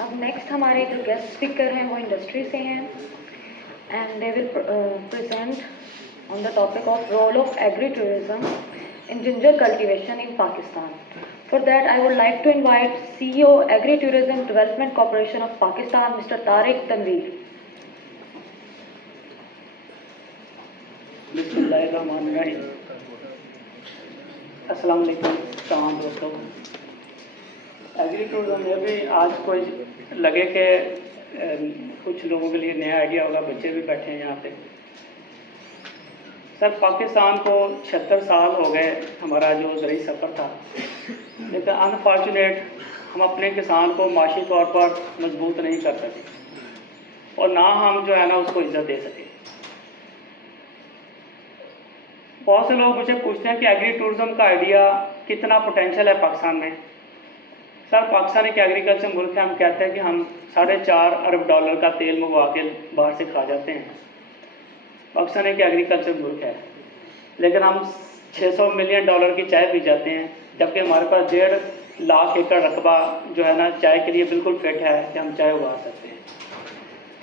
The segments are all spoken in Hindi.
अब नेक्स्ट हमारे जो गेस्ट स्पीकर हैं वो इंडस्ट्री से हैं and they will present on the topic of role of agri-tourism in ginger cultivation in Pakistan. For that, I would like to invite CEO Agri-Tourism Development Corporation of Pakistan, Mr. Tariq Tanveer. बिस्मिल्लाहिर्रहमानिर्रहीम। अस्सलाम वालेकुम तमाम दोस्तों। एग्री टूरिज्म में भी आज कोई लगे कि कुछ लोगों के लिए नया आइडिया होगा, बच्चे भी बैठे हैं यहाँ पे। सर, पाकिस्तान को 76 साल हो गए हमारा जो ज़रूरी सफ़र था, लेकिन अनफॉर्चुनेट हम अपने किसान को माशी तौर पर मजबूत नहीं कर सके और ना हम जो है ना उसको इज्जत दे सके। बहुत से लोग मुझे पूछते हैं कि एग्री टूरिज्म का आइडिया कितना पोटेंशियल है पाकिस्तान में। सर, पाकिस्तान एक एग्रीकल्चर मुल्क है। हम कहते हैं कि हम $4.5 अरब का तेल मंगवा के बाहर से खा जाते हैं। पाकिस्तान एक एग्रीकल्चर मुल्क है, लेकिन हम $600 मिलियन की चाय पी जाते हैं, जबकि हमारे पास 1.5 लाख एकड़ रकबा जो है ना चाय के लिए बिल्कुल फिट है कि हम चाय उगा सकते हैं।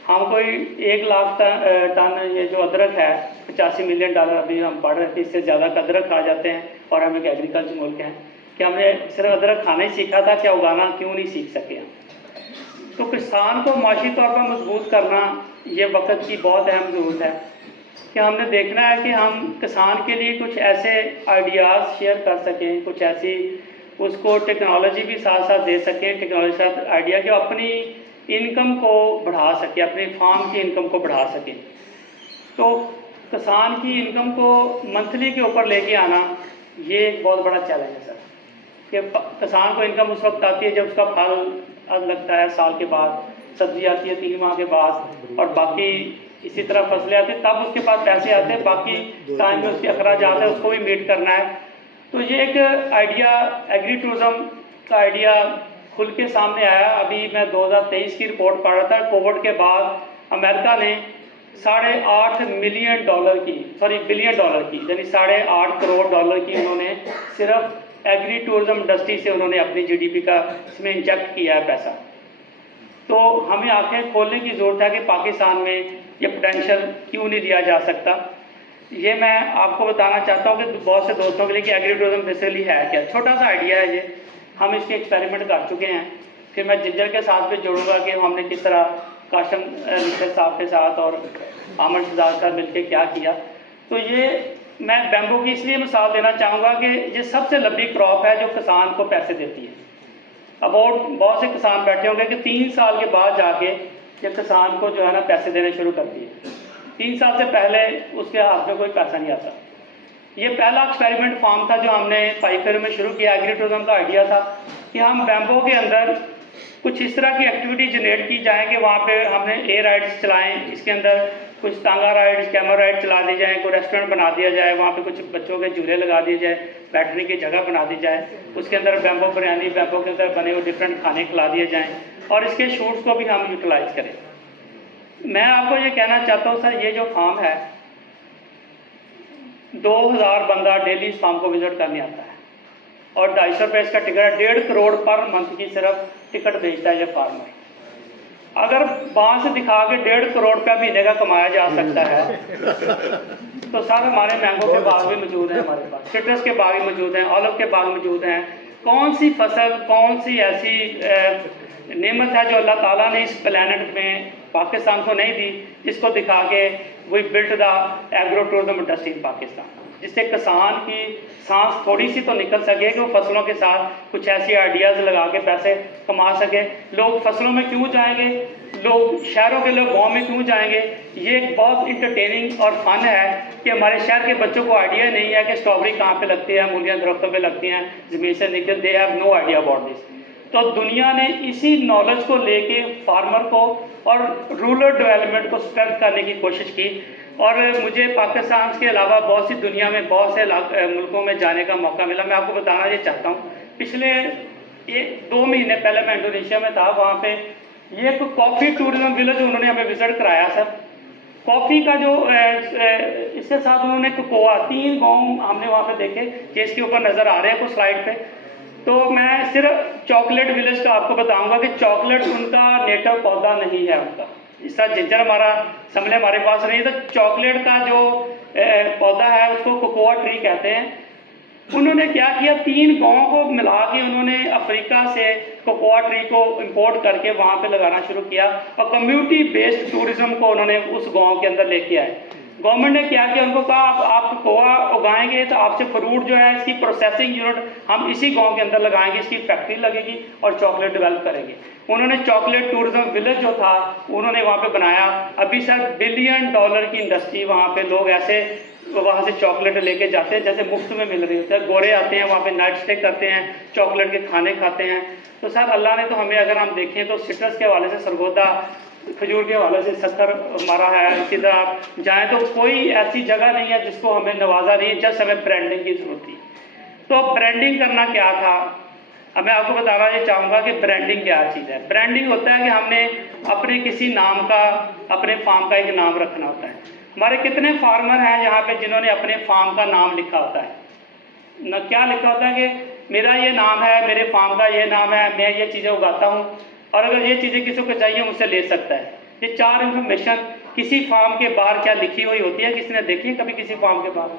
हम कोई 1 लाख टन ये जो अदरक है $85 मिलियन अभी हम पढ़ रहे थे, इससे ज़्यादा का अदरक खा जाते हैं और हम एक एग्रीकल्चर मुल्क हैं कि हमने सिर्फ अदरक खाना ही सीखा था, क्या उगाना क्यों नहीं सीख सके हम। तो किसान को माशी तौर पर मजबूत करना ये वक्त की बहुत अहम ज़रूरत है कि हमने देखना है कि हम किसान के लिए कुछ ऐसे आइडियाज़ शेयर कर सकें, कुछ ऐसी उसको टेक्नोलॉजी भी साथ साथ दे सकें, टेक्नोलॉजी साथ आइडिया कि अपनी इनकम को बढ़ा सके, अपने फार्म की इनकम को बढ़ा सके। तो किसान की इनकम को मंथली के ऊपर लेके आना ये एक बहुत बड़ा चैलेंज है सर, कि किसान को इनकम उस वक्त आती है जब उसका फल लगता है, साल के बाद सब्जी आती है 3 माह के बाद, और बाकी इसी तरह फसलें आती हैं, तब उसके पास पैसे आते हैं, बाकी टाइम में उसके अखराजात है उसको भी मीट करना है। तो ये एक आइडिया एग्री टूरिज्म का आइडिया खुल के सामने आया। अभी मैं 2023 की रिपोर्ट पढ़ रहा था, कोविड के बाद अमेरिका ने $8.5 बिलियन की यानी $8.5 करोड़ की उन्होंने सिर्फ एग्री टूरिज्म इंडस्ट्री से उन्होंने अपनी जीडीपी का इसमें इंजेक्ट किया है पैसा। तो हमें आंखें खोलने की ज़रूरत है कि पाकिस्तान में ये पोटेंशियल क्यों नहीं लिया जा सकता। ये मैं आपको बताना चाहता हूँ कि बहुत से दोस्तों के लिए कि एग्री टूरिज्म बेसिकली है क्या। छोटा सा आइडिया है ये, हम इसके एक्सपेरिमेंट कर चुके हैं। फिर मैं जिंजर के साथ भी जोड़ूंगा कि हमने किस तरह काशम रिसर्च साहब के साथ और आमर शहजाद का मिलकर क्या किया। तो ये मैं बैम्बू की इसलिए मिसाल देना चाहूँगा कि ये सबसे लंबी क्रॉप है जो किसान को पैसे देती है। अब और बहुत से किसान बैठे होंगे कि 3 साल के बाद जाके ये किसान को जो है ना पैसे देने शुरू करती है। 3 साल से पहले उसके हाथ में कोई पैसा नहीं आता। ये पहला एक्सपेरिमेंट फार्म था जो हमने पाइफेर में शुरू किया। एग्री टूरिज्म का आइडिया था कि हम बैम्बो के अंदर कुछ इस तरह की एक्टिविटी जनरेट की जाए कि वहाँ पे हमने एयर राइड्स चलाएं, इसके अंदर कुछ तांगा राइड्स, कैमरा राइड चला दी जाए, कोई रेस्टोरेंट बना दिया जाए, वहाँ पे कुछ बच्चों के झूले लगा दिए जाए, बैठने की जगह बना दी जाए, उसके अंदर बैम्बो बिरयानी, बैम्बो के अंदर बने हुए डिफरेंट खाने खिला दिए जाएँ और इसके शूट्स को भी हम यूटिलाइज करें। मैं आपको ये कहना चाहता हूँ सर, ये जो फार्म है 2000 बंदा डेली इस फार्म को विजिट करने आता है और 250 रुपये इसका टिकट है। 1.5 करोड़ पर मंथ की सिर्फ टिकट बेचता है ये फार्मर। अगर बांस दिखा के 1.5 करोड़ रुपया महीने का कमाया जा सकता है तो सर हमारे मैंगो के बाग भी मौजूद हैं, हमारे पास सिट्रस के बाग भी मौजूद हैं, ऑलिव के बाग मौजूद हैं। कौन सी फसल, कौन सी ऐसी नेमत है जो अल्लाह ताला ने इस प्लेनेट में पाकिस्तान को नहीं दी, जिसको दिखा के we built the agro tourism industry in Pakistan, जिससे किसान की सांस थोड़ी सी तो निकल सके कि वो फसलों के साथ कुछ ऐसी आइडियाज़ लगा के पैसे कमा सके। लोग फसलों में क्यों जाएंगे, लोग शहरों के लोग गांव में क्यों जाएंगे। ये एक बहुत इंटरटेनिंग और फन है कि हमारे शहर के बच्चों को आइडिया नहीं है कि स्ट्रॉबेरी कहाँ पे लगती है, मूलियाँ दरख्तों पे लगती हैं, ज़मीन से निकल, they have no idea about this. तो दुनिया ने इसी नॉलेज को लेके फार्मर को और रूरल डेवलपमेंट को स्ट्रेंथ करने की कोशिश की। और मुझे पाकिस्तान के अलावा बहुत सी दुनिया में बहुत से मुल्कों में जाने का मौका मिला। मैं आपको बताना ये चाहता हूँ, पिछले 2 महीने पहले मैं इंडोनेशिया में था। वहाँ पे ये एक कॉफ़ी टूरिज्म विलेज उन्होंने हमें विजिट कराया सर। कॉफ़ी का जो इसके साथ उन्होंने कोकोआ 3 गाँव हमने वहाँ पे देखे, जिसके ऊपर नज़र आ रहे हैं कुछ स्लाइड पे। तो मैं सिर्फ चॉकलेट विलेज का आपको बताऊंगा कि चॉकलेट उनका नेटिव पौधा नहीं है उनका। इस तरह जिंजर हमारा समले हमारे पास नहीं, तो चॉकलेट का जो पौधा है उसको कोकोआ ट्री कहते हैं। उन्होंने क्या किया, 3 गाँव को मिला के उन्होंने अफ्रीका से कोकोआ ट्री को इंपोर्ट करके वहाँ पे लगाना शुरू किया और कम्युनिटी बेस्ड टूरिज्म को उन्होंने उस गांव के अंदर लेके आए। गवर्नमेंट ने क्या किया, उनको कहा आप कोकोआ उगाएंगे तो आपसे फ्रूट जो है इसकी प्रोसेसिंग यूनिट हम इसी गांव के अंदर लगाएंगे, इसकी फैक्ट्री लगेगी और चॉकलेट डेवलप करेंगे। उन्होंने चॉकलेट टूरिज्म विलेज जो था उन्होंने वहाँ पे बनाया। अभी सर $1 बिलियन की इंडस्ट्री वहाँ पे, लोग ऐसे वहाँ से चॉकलेट लेके जाते हैं जैसे मुफ्त में मिल रही होती है। गोरे आते हैं वहाँ पे, नाइट स्टे करते हैं, चॉकलेट के खाने खाते हैं। तो सर अल्लाह ने तो हमें, अगर हम देखें तो सिट्रस के हवाले से सरगोदा, खजूर के हवाले से शक्कर हमारा है, इसी तरह आप जाएँ तो कोई ऐसी जगह नहीं है जिसको हमें नवाजा नहीं है, जस्ट हमें ब्रांडिंग की जरूरत थी। तो ब्रांडिंग करना क्या था, अब मैं आपको बताना ये चाहूँगा कि ब्रांडिंग क्या चीज़ है। ब्रांडिंग होता है कि हमने अपने किसी नाम का, अपने फार्म का एक नाम रखना होता है। हमारे कितने फार्मर हैं यहाँ पे जिन्होंने अपने फार्म का नाम लिखा होता है न, क्या लिखा होता है कि मेरा ये नाम है, मेरे फार्म का ये नाम है, मैं ये चीज़ें उगाता हूँ और अगर ये चीज़ें किसी को चाहिए मुझसे ले सकता है। ये 4 इन्फॉर्मेशन किसी फार्म के बाहर क्या लिखी हुई होती है, किसी ने देखी है कभी किसी फार्म के बाहर?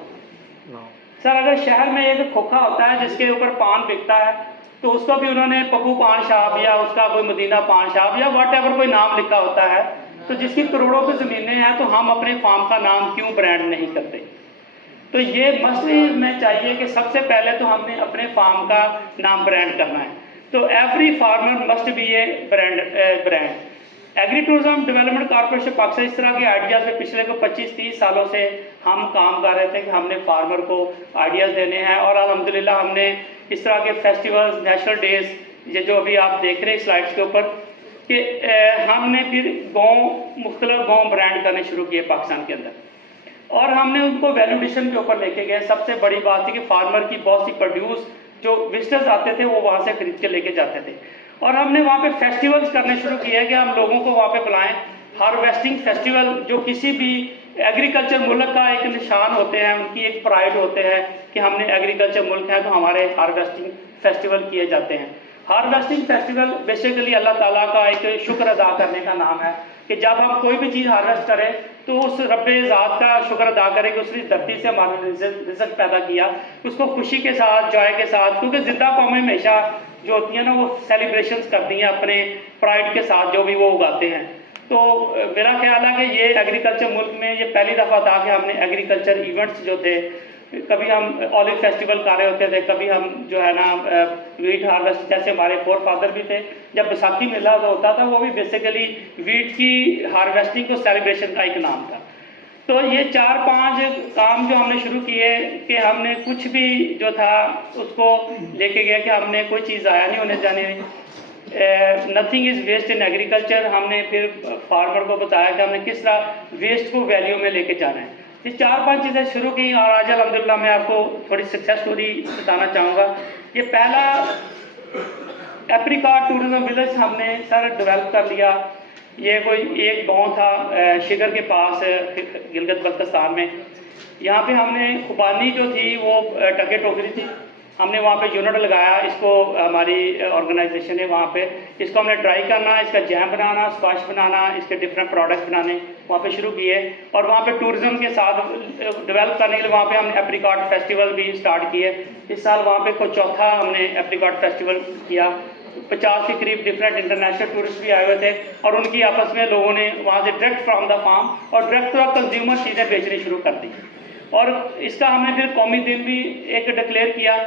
सर अगर शहर में एक खोखा होता है जिसके ऊपर पान बिकता है तो उसको भी उन्होंने पप्पू पान शॉप या उसका कोई मदीना पान शॉप या वट एवर कोई नाम लिखा होता है। तो जिसकी करोड़ों की ज़मीनें हैं तो हम अपने फार्म का नाम क्यों ब्रांड नहीं करते? तो ये मस्ट में चाहिए कि सबसे पहले तो हमने अपने फार्म का नाम ब्रांड करना है। तो every farmer must be a brand. Agri tourism development corporation Pakistan इस तरह के आइडियाज़ में पिछले को 25-30 सालों से हम काम कर रहे थे कि हमने फार्मर को आइडियाज़ देने हैं और अल्हम्दुलिल्लाह हमने इस तरह के फेस्टिवल्स, नेशनल डेज, ये जो अभी आप देख रहे हैं स्लाइड्स के ऊपर, कि हमने फिर मुख्तलिफ गाँव ब्रांड करने शुरू किए पाकिस्तान के अंदर और हमने उनको वैल्यूडेशन के ऊपर लेके गए। सबसे बड़ी बात थी कि फार्मर की बहुत सी प्रोड्यूस जो विजिटर्स आते थे वो वहाँ से खरीद के लेके जाते थे और हमने वहाँ पे फेस्टिवल्स करने शुरू किए कि हम लोगों को वहाँ पे बुलाएं। हार्वेस्टिंग फेस्टिवल जो किसी भी एग्रीकल्चर मुल्क का एक निशान होते हैं, उनकी एक प्राइड होते हैं कि हमने एग्रीकल्चर मुल्क है तो हमारे हार्वेस्टिंग फेस्टिवल किए जाते हैं। हार्वेस्टिंग फेस्टिवल बेसिकली अल्लाह ताला का एक शुक्र अदा करने का नाम है कि जब हम कोई भी चीज़ हार्वेस्ट करें तो उस रब्बे ज़ात का शुक्र अदा करें कि उसने धरती से हमारा रिज़्क पैदा किया, उसको खुशी के साथ, जॉय के साथ, क्योंकि ज़िंदा कौमें हमेशा जो होती हैं ना वो सेलिब्रेशंस करती हैं अपने प्राइड के साथ जो भी वो उगाते हैं। तो मेरा ख्याल है कि ये एग्रीकल्चर मुल्क में ये पहली दफ़ा था कि हमने एग्रीकल्चर इवेंट्स जो थे, कभी हम ऑलिव फेस्टिवल कर रहे होते थे, कभी हम जो है ना वीट हार्वेस्ट, जैसे हमारे फोर फादर भी थे, जब बैसाखी मेला होता था वो भी बेसिकली वीट की हार्वेस्टिंग को सेलिब्रेशन का एक नाम था। तो ये 4-5 काम जो हमने शुरू किए कि हमने कुछ भी जो था उसको लेके गया कि हमने कोई चीज़ ज़ाया नहीं होने जाने, nothing is waste in agriculture. हमने फिर फार्मर को बताया कि हमने किस तरह वेस्ट को वैल्यू में लेके जाना है। ये 4-5 चीज़ें शुरू की और आज अल्हम्दुलिल्लाह मैं आपको थोड़ी सक्सेस स्टोरी बताना चाहूँगा। ये पहला एप्रिकॉट टूरिज्म विलेज हमने सर डेवलप कर लिया। ये कोई एक गांव था शिगर के पास गिलगित बल्तिस्तान में। यहाँ पे हमने खुबानी जो थी वो टके टोकरी थी, हमने वहाँ पे यूनिट लगाया। इसको हमारी ऑर्गेनाइजेशन ने वहाँ पे इसको हमने ट्राई करना, इसका जैम बनाना, स्क्वाश बनाना, इसके डिफरेंट प्रोडक्ट्स बनाने वहाँ पे शुरू किए और वहाँ पे टूरिज्म के साथ डेवलप करने के लिए वहाँ पे हमने एप्रिकॉट फेस्टिवल भी स्टार्ट किए। इस साल वहाँ पे कोई चौथा हमने एप्रिकॉट फेस्टिवल किया। 50 के करीब डिफरेंट इंटरनेशनल टूरिस्ट भी आए हुए थे और उनकी आपस में लोगों ने वहाँ से डायरेक्ट फ्रॉम द फार्म और डायरेक्ट टू कंज्यूमर चीज़ें बेचनी शुरू कर दी और इसका हमने फिर कौमी दिन भी एक डिक्लेयर किया।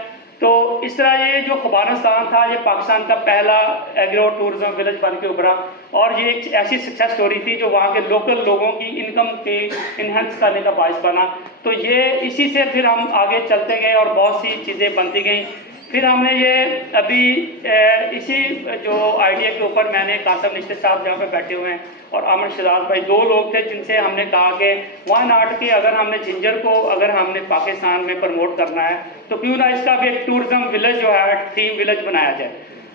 तो इस तरह ये जो खुबानिस्तान था ये पाकिस्तान का पहला एग्रो टूरिज्म विलेज बन के उभरा और ये एक ऐसी सक्सेस स्टोरी थी जो वहाँ के लोकल लोगों की इनकम के इन्हेंस करने का बायस बना। तो ये इसी से फिर हम आगे चलते गए और बहुत सी चीज़ें बनती गई। फिर हमने ये अभी इसी जो आइडिया के ऊपर मैंने कासम निश्चित साहब जहाँ पे बैठे हुए हैं और अमन शहजाद भाई, 2 लोग थे जिनसे हमने कहा कि वाई नॉट कि अगर हमने जिंजर को अगर हमने पाकिस्तान में प्रमोट करना है तो क्यों ना इसका भी एक टूरिज्म विलेज जो है थीम विलेज बनाया जाए।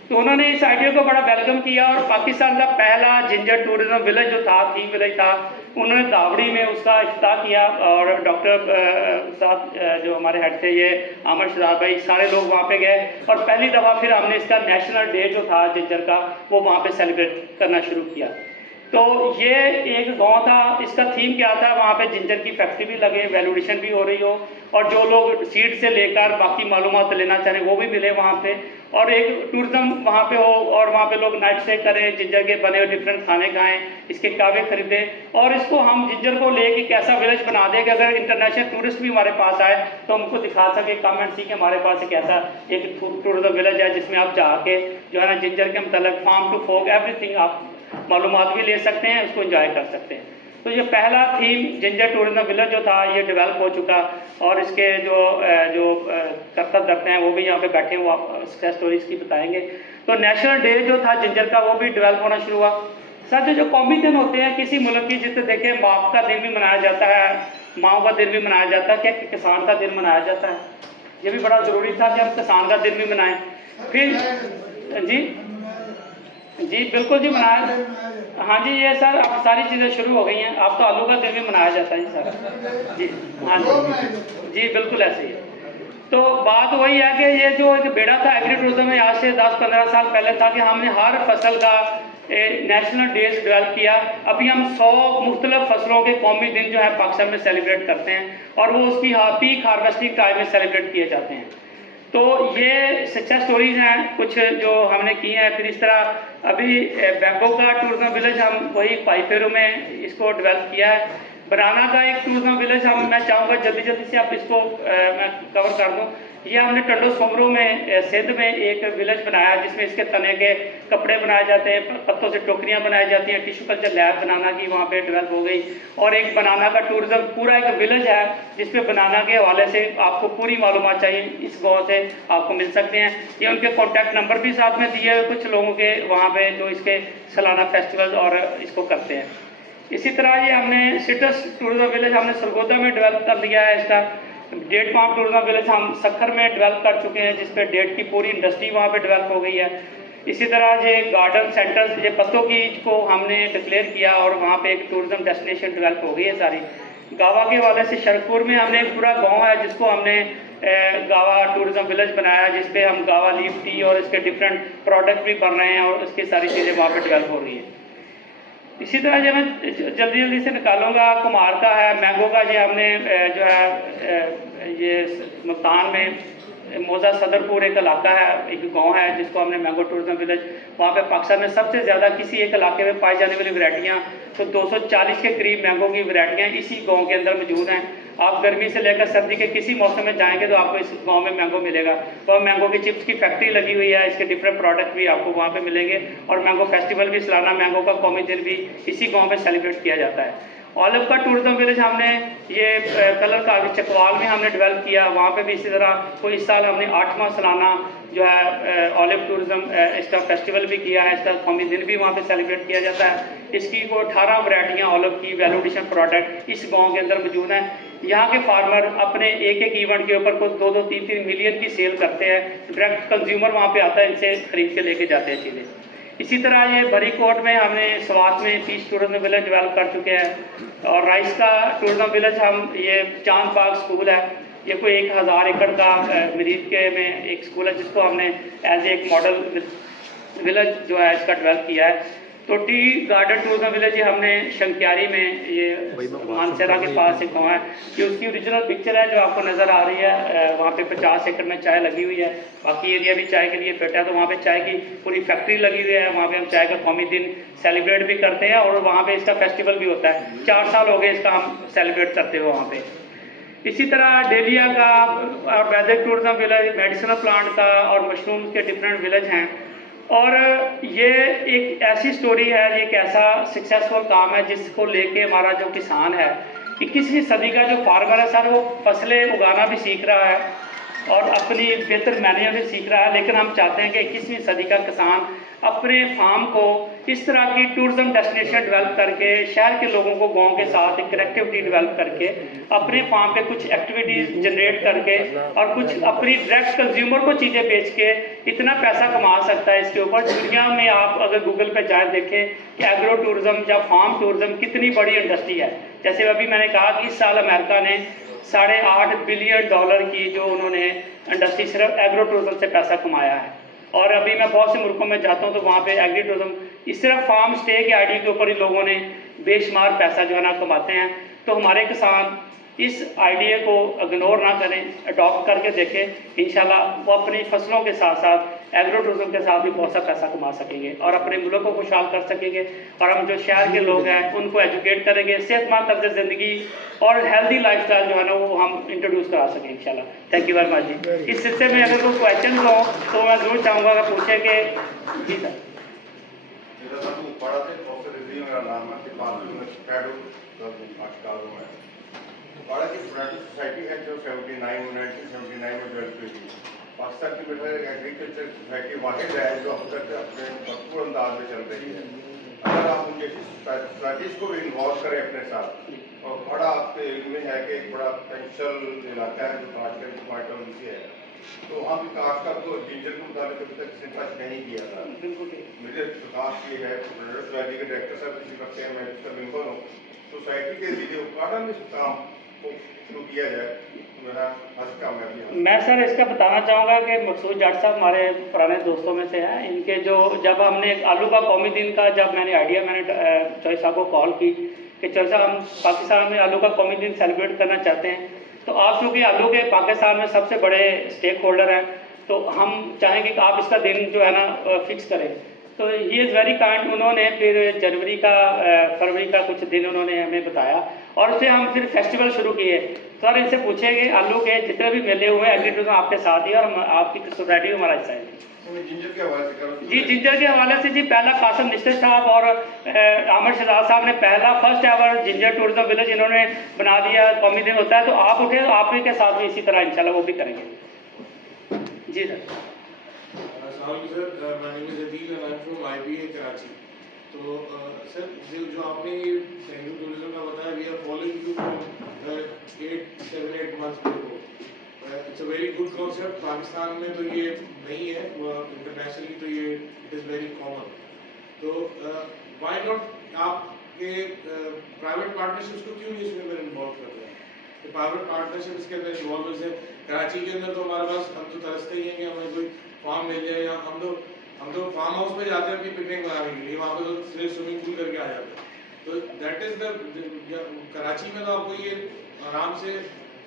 तो उन्होंने इस आइडिया को बड़ा वेलकम किया और पाकिस्तान का पहला जिंजर टूरिज्म विलेज जो था, थीम विलेज था, उन्होंने दावड़ी में उसका इफ्तिताह किया और डॉक्टर साहब जो हमारे हेड थे, ये अमर शहजाद भाई, सारे लोग वहाँ पे गए और पहली दफ़ा फिर हमने इसका नेशनल डे जो था जिंजर का, वो वहाँ पे सेलिब्रेट करना शुरू किया। तो ये एक गांव था, इसका थीम क्या था, वहाँ पे जिंजर की फैक्ट्री भी लगे, वैल्यूएशन भी हो रही हो और जो लोग सीड से लेकर बाकी मालूमात लेना चाहें वो भी मिले वहाँ पे, और एक टूरिज्म वहाँ पे हो और वहाँ पे लोग नाइट स्टे करें, जिंजर के बने हुए डिफरेंट खाने खाएं, इसके कावे खरीदें और इसको हम जिंजर को लेके एक ऐसा विलेज बना दें कि अगर इंटरनेशनल टूरिस्ट भी हमारे पास आए तो हमको दिखा सके, कम एंड सी कि हमारे पास एक ऐसा एक टूरिज्म विलेज है जिसमें आप जाके जो है ना जिंजर के मतलब फार्म टू फोक एवरीथिंग आप मालूमात भी ले सकते हैं, उसको एंजॉय कर सकते हैं। तो ये पहला थीम जिंजर टूरिज्म विलेज जो था ये डेवलप हो चुका और इसके जो कर्ता धर्ता हैं वो भी यहाँ पे बैठे हुए सक्सेस स्टोरीज की बताएंगे। तो नेशनल डे जो था जिंजर का वो भी डेवलप होना शुरू हुआ। सर जो कौमी दिन होते हैं किसी मुल्क की, जिससे देखें बाप का दिन भी मनाया जाता है, माओ का दिन भी मनाया जाता है, क्या किसान का दिन मनाया जाता है, ये भी बड़ा ज़रूरी था कि हम किसान का दिन भी मनाएं। फिर जी बिल्कुल जी मनाया, हाँ जी ये सर अब सारी चीज़ें शुरू हो गई हैं, अब तो आलू का दिन भी मनाया जाता है सर जी, हाँ जी बिल्कुल ऐसे ही है। तो बात वही है कि ये जो एक बेड़ा था एग्री टूरिज्म में आज से 10-15 साल पहले था कि हमने हर फसल का नेशनल डेज डेवलप किया। अभी हम 100 मुख्तलिफ फसलों के कौमी दिन जो है पाकिस्तान में सेलिब्रेट करते हैं और वो उसकी पीक हार्वेस्टिंग टाइम में सेलिब्रेट किए जाते हैं। तो ये सक्सेस स्टोरीज हैं कुछ जो हमने की हैं। फिर इस तरह अभी बैम्बो का टूरिज्म विलेज हम वही पाइफेरो में इसको डेवलप किया है। बनाना का एक टूरिज्म विलेज मैं चाहूँगा जल्दी से आप इसको मैं कवर कर दूँ। ये हमने टंडो सोमरो में सिंध में एक विलेज बनाया जिसमें इसके तने के कपड़े बनाए जाते हैं, पत्तों से टोकरियाँ बनाई जाती हैं, टिश्यू कल्चर लैब बनाना की वहाँ पे डेवलप हो गई और एक बनाना का टूरिज्म पूरा एक विलेज है जिसमें बनाना के हवाले से आपको पूरी मालूमात चाहिए इस गाँव से आपको मिल सकते हैं। ये उनके कॉन्टैक्ट नंबर भी साथ में दिए हुए कुछ लोगों के वहाँ पे जो इसके सालाना फेस्टिवल और इसको करते हैं। इसी तरह ये हमने सिट्रस टूरिज्म विलेज हमने सरगोदा में डेवलप कर लिया है। इसका डेट फार्म टूरिज्म विलेज हम सखर में डेवलप कर चुके हैं जिस पे डेट की पूरी इंडस्ट्री वहाँ पे डेवलप हो गई है। इसी तरह ये गार्डन सेंटर्स ये पत्तों की को हमने डिक्लेयर किया और वहाँ पे एक टूरिज्म डेस्टिनेशन डेवलप हो गई है सारी। गावा के हवाले से शरकपुर में हमने एक पूरा गाँव है जिसको हमने गावा टूरिज्म विलेज बनाया जिसपे हम गावा लीफ टी और इसके डिफरेंट प्रोडक्ट भी बन रहे हैं और उसकी सारी चीज़ें वहाँ पर डेवलप हो रही है। इसी तरह जो मैं जल्दी से निकालूंगा कुमार का है, मैंगो का ये हमने जो है ये मुल्तान में मौजा सदरपुर एक इलाका है, एक गांव है जिसको हमने मैंगो टूरिज्म विलेज, वहाँ पे पाकिस्तान में सबसे ज़्यादा किसी एक इलाके में पाई जाने वाली वैरायटियाँ तो 240 के करीब मैंगो की वैरायटियाँ इसी गांव के अंदर मौजूद हैं। आप गर्मी से लेकर सर्दी के किसी मौसम में जाएंगे तो आपको इस गांव में मैंगो मिलेगा। और मैंगो की चिप्स की फैक्ट्री लगी हुई है, इसके डिफरेंट प्रोडक्ट भी आपको वहाँ पे मिलेंगे और मैंगो फेस्टिवल भी सालाना मैंगो का कौमी दिन भी इसी गांव में सेलिब्रेट किया जाता है। ऑलिव का टूरिज्म विलेज हमने ये कलर कागज चकवाल में हमने डेवलप किया, वहाँ पे भी इसी तरह कोई इस साल हमने 8वां सालाना जो है ऑलिव टूरिज्म इसका फेस्टिवल भी किया है, इसका कौमी दिन भी वहाँ पे सेलिब्रेट किया जाता है। इसकी को 18 वैरायटियाँ ऑलिव की वैल्यू एडिशन प्रोडक्ट इस गांव के अंदर मौजूद हैं। यहाँ के फार्मर अपने एक इवेंट के ऊपर को 2-3 मिलियन की सेल करते हैं, डायरेक्ट कंज्यूमर वहाँ पे आता है, इनसे खरीद के लेके जाते हैं चीज़ें। इसी तरह ये भरी कोट में हमने स्वात में पीस टूरिज्म विलेज डेवलप कर चुके हैं और राइस का टूरिज्म विलेज हम ये चांद बाग स्कूल है, ये कोई 1000 एकड़ का मरीज के में एक स्कूल है जिसको हमने एज एक मॉडल विलेज जो है इसका डेवलप किया है। तो टी गार्डन टूरिज्म विलेज ये हमने शंक्यारी में ये मानसेरा के पास एक गाँव है, ये उसकी ओरिजिनल पिक्चर है जो आपको नज़र आ रही है। वहाँ पे 50 एकड़ में चाय लगी हुई है, बाकी एरिया भी चाय के लिए फिट है। तो वहाँ पे चाय की पूरी फैक्ट्री लगी हुई है, वहाँ पे हम चाय का कौमी दिन सेलिब्रेट भी करते हैं और वहाँ पे इसका फेस्टिवल भी होता है। 4 साल हो गए इसका हम सेलिब्रेट करते हुए वहाँ पे। इसी तरह डेलिया का और वैदिक टूरिज्म विलेज, मेडिसिनल प्लांट का और मशरूम के डिफरेंट विलेज हैं। और ये एक ऐसी स्टोरी है, ये एक ऐसा सक्सेसफुल काम है जिसको लेके हमारा जो किसान है 21वीं सदी का जो फार्मर है सर, वो फसलें उगाना भी सीख रहा है और अपनी बेहतर मैनेजमेंट भी सीख रहा है। लेकिन हम चाहते हैं कि 21वीं सदी का किसान अपने फार्म को इस तरह की टूरिज्म डेस्टिनेशन डेवलप करके शहर के लोगों को गांव के साथ एक कनेक्टिविटी डेवलप करके अपने फार्म पे कुछ एक्टिविटीज़ जनरेट करके और कुछ अपनी डायरेक्ट कंज्यूमर को चीज़ें बेच के इतना पैसा कमा सकता है। इसके ऊपर दुनिया में आप अगर गूगल पे जाए देखें कि एग्रो टूरिज्म या फार्म टूरिज्म कितनी बड़ी इंडस्ट्री है। जैसे अभी मैंने कहा कि इस साल अमेरिका ने $8.5 बिलियन की जो उन्होंने इंडस्ट्री सिर्फ एग्रो टूरिज्म से पैसा कमाया है। और अभी मैं बहुत से मुल्कों में जाता हूँ तो वहाँ पे एग्री टूरिज्म इस सिर्फ फार्म स्टे के आइडिया के ऊपर ही लोगों ने बेशुमार पैसा जो है ना कमाते हैं। तो हमारे किसान इस आइडिया को इग्नोर ना करें, अडॉप्ट करके देखें। इंशाल्लाह वो अपनी फसलों के साथ साथ एग्रो टूरिज्म के साथ भी बहुत सा पैसा कमा सकेंगे और अपने मुल्क को खुशहाल कर सकेंगे। और हम जो शहर के लोग हैं उनको एजुकेट करेंगे, सेहतमंद तर्ज ज़िंदगी और हेल्दी लाइफस्टाइल जो है ना वो हम इंट्रोड्यूस करा सकें इंशाल्लाह। थैंक यू वेरी मच जी। इस सिलसिले में अगर कोई क्वेश्चन हो तो मैं ज़रूर चाहूँगा अगर पूछे कि जी सर। मेरा नाम उपाड़ा से प्रोफेसर रिजवी मेरा नाम है। डिपार्टमेंट में फ्रेडो अस्पताल में है। उपाड़ा की फ्रेडो सोसाइटी है जो 1979 में डेवलप हुई थी। पाकिस्तान की बेटा एग्रीकल्चर सोसाइटी वाहिद है जो अब तक अपने भरपूर अंदाज में चल रही है। अगर आप उनके सोसाइटीज़ को भी इन्वॉल्व करें अपने साथ, और बड़ा आपके इल्म में है कि एक बड़ा पोटेंशियल इलाका है जो काश्तकारी पॉइंट से है, तो वहाँ भी काश्तकार को जिंजर के मुताबिक अभी तक किसी ने टच नहीं किया था। मुझे विकास ये है सोसाइटी के डायरेक्टर साहब किसी करते हैं, मैं उसका मेम्बर हूँ। सोसाइटी के लिए उपाड़ा में इस काम को शुरू किया जाए तो मेरा हज काम है। मैं सर इसका बताना चाहूँगा कि मकसूद जाट साहब हमारे पुराने दोस्तों में से हैं। इनके जो जब हमने आलू का कौमी दिन का जब मैंने चौधरी साहब को कॉल की कि चौधरी साहब हम पाकिस्तान में आलू का कौमी दिन सेलिब्रेट करना चाहते हैं, तो आप चूँकि आलू के पाकिस्तान में सबसे बड़े स्टेक होल्डर हैं तो हम चाहेंगे कि आप इसका दिन जो है ना फिक्स करें। तो ही इज़ वेरी काइंड। उन्होंने फिर फरवरी का कुछ दिन उन्होंने हमें बताया और उससे हम फिर फेस्टिवल शुरू किए। सर इनसे पूछेंगे आलू के जितने भी मेले हुए एग्री टूरिज्म आपके साथ ही और हम आपकी सोसाइटी में हमारा हिस्सा है जिंजर के हवाले से जी। जिंजर के हवाले से जी पहला कासम निश्चित साहब और आमिर शहजाद साहब ने पहला first ever ginger tourism village इन्होंने बना दिया। कौमी दिन होता है तो आप उठे तो आप ही के साथ भी इसी तरह इंशाल्लाह वो भी करेंगे जी sir. Sir my name is Adeel and I am from IBA Karachi. तो सर जो आपने एग्रो टूरिज्म का बताया, we are following you for 7-8 months before. It's a very good concept. Pakistan में तो ये नहीं है, इंटरनेशनली तो ये इट इज़ वेरी कॉमन। तो व्हाई नॉट आपके प्राइवेट पार्टनरशिप्स को क्यों नहीं इसमें इन्वॉल्व कर रहे हैं? तो प्राइवेट पार्टनरशिप इसके अंदर इन्वॉल्व है। कराची के अंदर तो हमारे पास हम तो तरसते ही हैं कि हमें कोई फार्म मिल जाए, या हम तो फार्म हाउस पे जाते हैं अपनी पिकनिक मनाने के लिए, वहाँ पे तो सिर्फ स्विमिंग पूल करके आ जाते हैं। तो दैट इज़ द कराची में तो आपको ये आराम से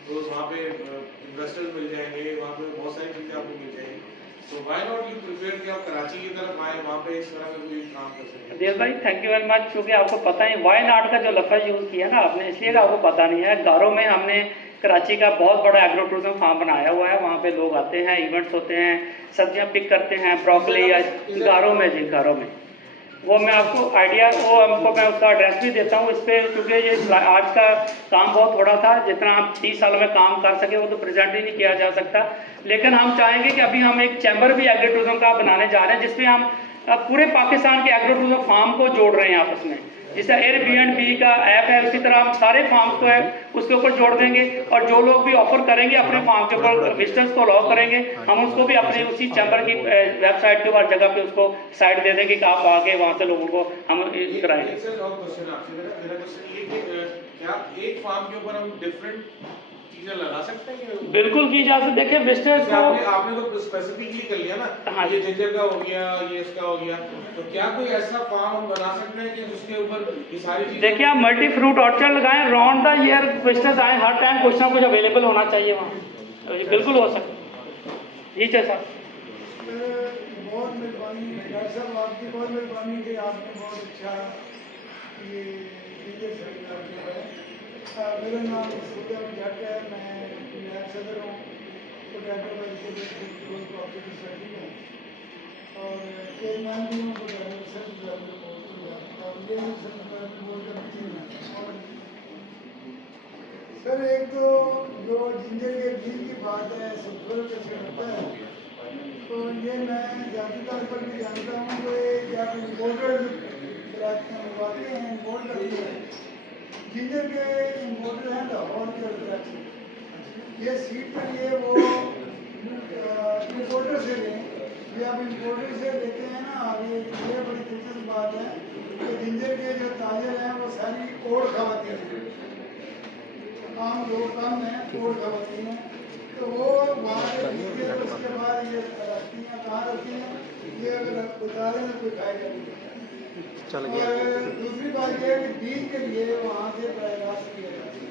तो वहाँ पे इन्वेस्टर्स मिल जाएंगे, वहाँ पे बहुत सारी चीज़ें आपको मिल जाएंगी। तो व्हाई नॉट यू प्रिपेयर कि आप कराची की तरफ आए, वहाँ पे इस तरह का कोई काम कर सकें? देव भाई थैंक यू वेरी मच। क्योंकि आपको पता ही वाई नॉट का जो लफ्ज़ यूज़ किया ना आपने, इसलिए आपको पता नहीं है। गारों में हमने कराची का बहुत बड़ा एग्रो टूरिज्म फार्म बनाया हुआ है। वहाँ पे लोग आते हैं, इवेंट्स होते हैं, सब्जियाँ पिक करते हैं, ब्रोकली या गारों में जी गारों में। वो मैं आपको आइडिया मैं उसका एड्रेस भी देता हूँ इस पर, क्योंकि ये आज का काम बहुत थोड़ा था। जितना आप 30 सालों में काम कर सके वो तो प्रेजेंट ही नहीं किया जा सकता। लेकिन हम चाहेंगे कि अभी हम एक चैम्बर भी एग्रो टूरिज्म का बनाने जा रहे हैं, जिसमें हम पूरे पाकिस्तान के एग्रो टूरिज्म फार्म को जोड़ रहे हैं आपस में। जैसे एयरबीएनबी का ऐप है उसी तरह हम सारे फार्म्स को है उसके ऊपर जोड़ देंगे, और जो लोग भी ऑफर करेंगे अपने फार्म के ऊपर विजिटर्स को अलाउ करेंगे, हम उसको भी अपने उसी चैम्बर की वेबसाइट के ऊपर जगह पे उसको साइट दे देंगे कि आप आके वहाँ से लोगों को हम कराएंगे। क्या एक फार्म के ऊपर हम डिफरेंट चीजें लगा सकते हैं? बिल्कुल की जा सकती। देखिए विजिटर्स को आपने तो स्पेसिफिकली कर लिया ना। हाँ। ये जिंजर का हो गया, ये इसका हो गया, तो क्या कोई ऐसा फार्म हम बना सकते हैं कि जिसके ऊपर ये सारी चीजें? देखिए आप मल्टी फ्रूट ऑर्चर्ड लगाएं, राउंड द ईयर विजिटर्स आए, हर टाइम कुछ ना कुछ अवेलेबल होना चाहिए वहाँ। तो ये बिल्कुल हो सकता है। जी सर बहुत मेहरबानी डॉक्टर साहब, आपकी बहुत मेहरबानी कि आपने बहुत अच्छा ये सेमिनार किया है। मेरा नाम सूर्या जट है, मैं नैब सदर हूँ पोटैटो वेजिटेबल क्रॉप सोसाइटी में, और चेयरमैन भी हूँ पोटैटो रिसर्च डेवलपमेंट बोर्ड और ये रिसर्च डेवलपमेंट बोर्ड का भी चेयरमैन। सर एक तो जो जिंजर के बीज की बात है, सुपर कैसे होता है, तो ये मैं ज़्यादा तौर पर भी जानता हूँ। तो ये जब इम्पोर्टेड मंगवाती हैं, इम्पोर्ट करती हैं। जिंजर के इम्पोर्टर हैं लाहौर के और कराची। ये सीट के लिए वो इम्पोर्टर से लें, ये आप इम्पोर्टर से लेते हैं ना। आगे ये बड़ी दिलचस्प बात है कि जिंजर के जो ताजर हैं वो सारी ओढ़ खवातीन हैं, आम लोग कम हैं, ओढ़ खवातीन हैं। तो वो वहाँ से खरीदते हैं, उसके बाद ये रखती हैं। कहाँ रखती हैं? ये अगर उतारे में कोई खाएगा नहीं। चल गया। और दूसरी बात ये है कि बीज के लिए वहाँ से प्रयास किया जाता है।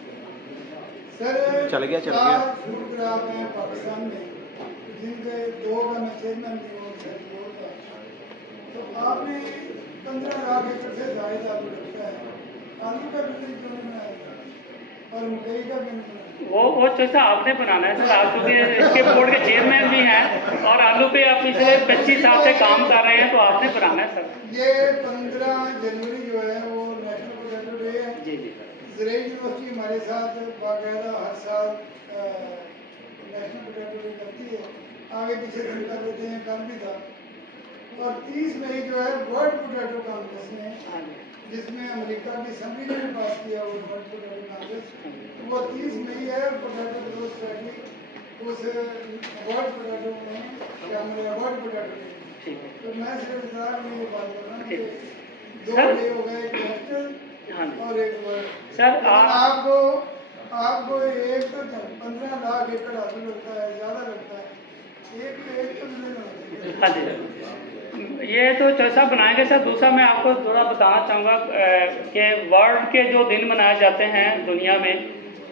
सर चल गया। 4 फूड क्रॉप हैं पाकिस्तान में, जिनके 2 का मैं चेयरमैन भी हूँ बोर्ड का। तो आपने 15 लाख एकड़ से जायद आलू रखा है, आलू का बिजनेस क्यों नहीं बनाया और मकई का क्यों नहीं बनाया? वो चर्चा आपने बनाना है सर। आप चूँकि इसके बोर्ड के चेयरमैन भी हैं और आलू पे आप पिछले 25 साल से काम कर रहे हैं, तो आपने बनाना है सर। ये 15 जनवरी जो है वो नेशनल पोटैटो डे है। जी जी ज़राई यूनिवर्सिटी हमारे साथ बाकायदा हर साल नेशनल पोटैटो डे करती है। आगे पीछे दिन कर देते हैं, कल भी था। और 30 मई जो है वर्ल्ड पोटैटो कांग्रेस में, हाँ जी जिसमें अमेरिका की असेंबली ने भी पास किया वो वर्ल्ड पोटैटो कांग्रेस, वो 30 मई है। पोटैटो ग्रोथ स्ट्रेटजी उस वर्ल्ड पोटैटो में क्या मेरे वर्ल्ड पोटैटो डे। ठीक है तो मैं सिर्फ इंतजार में ये बात कर रहा हूँ कि ठीक। 2 सर? डे हो गए, एक नेशनल हाँ जी और एक वर्ल्ड। सर, आपको एक तो 15 लाख एकड़ आलू लगता है, ज़्यादा लगता है। एक तो मिलेगा। हाँ जी ये तो चर्चा बनाएंगे सर। दूसरा मैं आपको थोड़ा बताना चाहूँगा कि वर्ल्ड के जो दिन मनाए जाते हैं दुनिया में,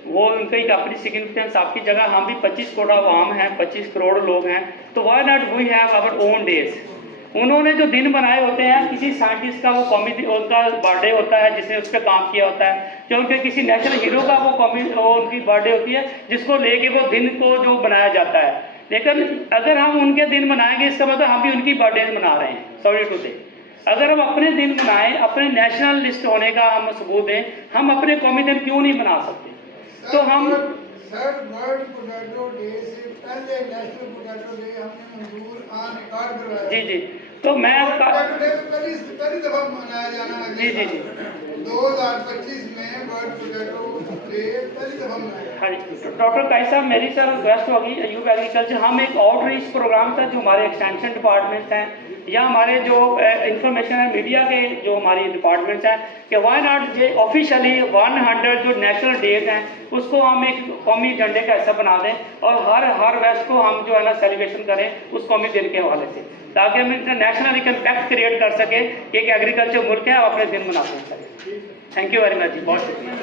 वो उनकी एक अपनी सिग्निफिकेंस। आपकी जगह हम भी 25 करोड़ आवाम हैं, 25 करोड़ लोग हैं, तो why not we have our own days. उन्होंने जो दिन बनाए होते हैं, किसी साइंटिस्ट का वो कॉमी उनका बर्थडे होता है जिसने उस पर काम किया होता है, या उनके किसी नेशनल हीरो का वो उनकी बर्थडे होती है जिसको लेके वो दिन को जो बनाया जाता है। लेकिन अगर हम उनके दिन मनाएंगे, इसका मतलब हम भी उनकी बर्थडे मना रहे हैं। सॉरी टू से, अगर हम अपने दिन मनाएं, अपने नेशनल लिस्ट होने का हम सबूत दें, हम अपने कौमी दिन क्यों नहीं मना सकते? तो हम सर वर्ल्ड पोटैटो डे से पहले नेशनल पोटैटो डे हमने मंजूर ऑन रिकॉर्ड करवाया। जी जी, तो मैं पोटैटो डे पहली दफा मनाया जाना है। जी जी जी 2025 में वर्ल्ड पोटैटो डे पहली दफा मनाया। हाँ जी, डॉक्टर काई साहब, मेरी सर रिक्वेस्ट होगी अयूब एग्रीकल्चर, हम एक आउटरीच प्रोग्राम था जो हमारे एक्सटेंशन डिपार्टमेंट हैं या हमारे जो इंफॉर्मेशन है मीडिया के जो हमारी डिपार्टमेंट्स हैं, कि वाई नॉट ये ऑफिशियली 100 जो नेशनल डेज हैं उसको हम एक कौमी झंडे का हिस्सा बना दें और हर वेस्ट को हम जो है ना सेलिब्रेशन करें उस कौमी दिन के हवाले से, ताकि हम इंटरनेशनल एक इम्पैक्ट क्रिएट कर सकें कि एक एग्रीकल्चर मुल्क है और अपने दिन मनाते हैं sir. Thank you very much जी, बहुत शुक्रिया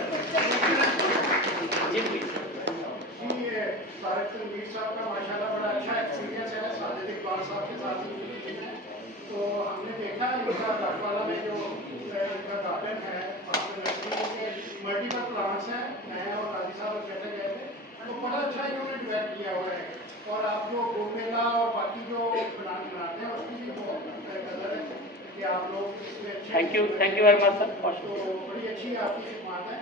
जी। प्लीज तारिक तनवीर साहब का माशाल्लाह बड़ा अच्छा एक्सपीरियंस है साजिद इकबाल साहब के साथ भी। तो हमने देखा इनका दाखवाला में जो इनका गार्डन है, वहाँ पे नर्सरी के मल्टीपल प्लांट्स हैं। मैं और काजी साहब इकट्ठे गए थे, तो बड़ा अच्छा इन्होंने डिवेल्प किया हुआ है। और आप जो फूड मेला और बाकी जो बनाते हैं उसकी भी बहुत कदर है कि आप लोग इसमें अच्छे। Thank you very much sir. तो बड़ी अच्छी आपकी खिदमत है।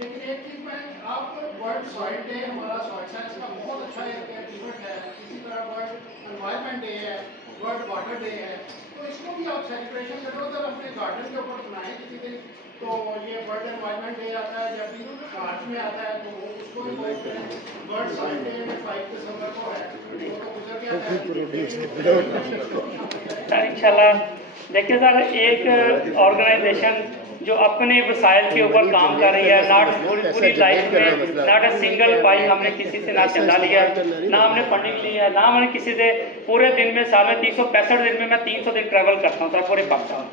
लेकिन एक चीज़ मैं आप वर्ल्ड सॉइल डे, हमारा सॉइल साइंस का बहुत अच्छा एक इवेंट है, इसी तरह वर्ल्ड एनवायरनमेंट डे है, वर्ल्ड वाटर डे है, तो इसको भी आप सेलिब्रेशन करो अगर अपने गार्डन के ऊपर बनाएं किसी दिन। तो ये वर्ल्ड एनवायरनमेंट डे आता है जब भी मार्च में आता है, तो वो उसको भी बोलते हैं। वर्ल्ड सॉइल डे में 5 दिसंबर को है, वो तो गुजर गया सर इंशाल्लाह। देखिए सर, एक ऑर्गेनाइजेशन जो अपने वसाइल के ऊपर काम कर रही है, नॉट पूरी लाइफ में नॉट ए सिंगल पाई हमने किसी से ना चंदा लिया, ना हमने फंडिंग ली है, ना हमने किसी से पूरे दिन में साल में 365 दिन में मैं 300 दिन ट्रैवल करता हूँ सर पूरे पाकिस्तान।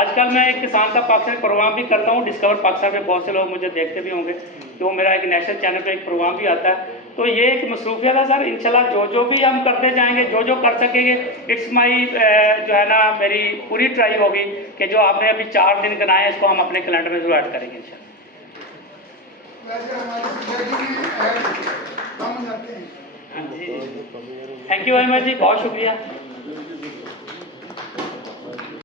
आजकल मैं एक किसान का पाकिस्तान प्रोग्राम भी करता हूँ, डिस्कवर पाकिस्तान में बहुत से लोग मुझे देखते भी होंगे, तो मेरा एक नेशनल चैनल पे एक प्रोग्राम भी आता है। तो ये एक मसरूफियत है सर। इंशाल्लाह जो भी हम करते जाएंगे, जो कर सकेंगे, इट्स माई जो है ना मेरी पूरी ट्राई होगी कि जो आपने अभी 4 दिन बनाए इसको हम अपने कैलेंडर में जरूर ऐड करेंगे इंशाल्लाह। वैसे हमारी सोसाइटी में कम जाते हैं। हाँ जी, थैंक यू वेरी मच जी, बहुत शुक्रिया।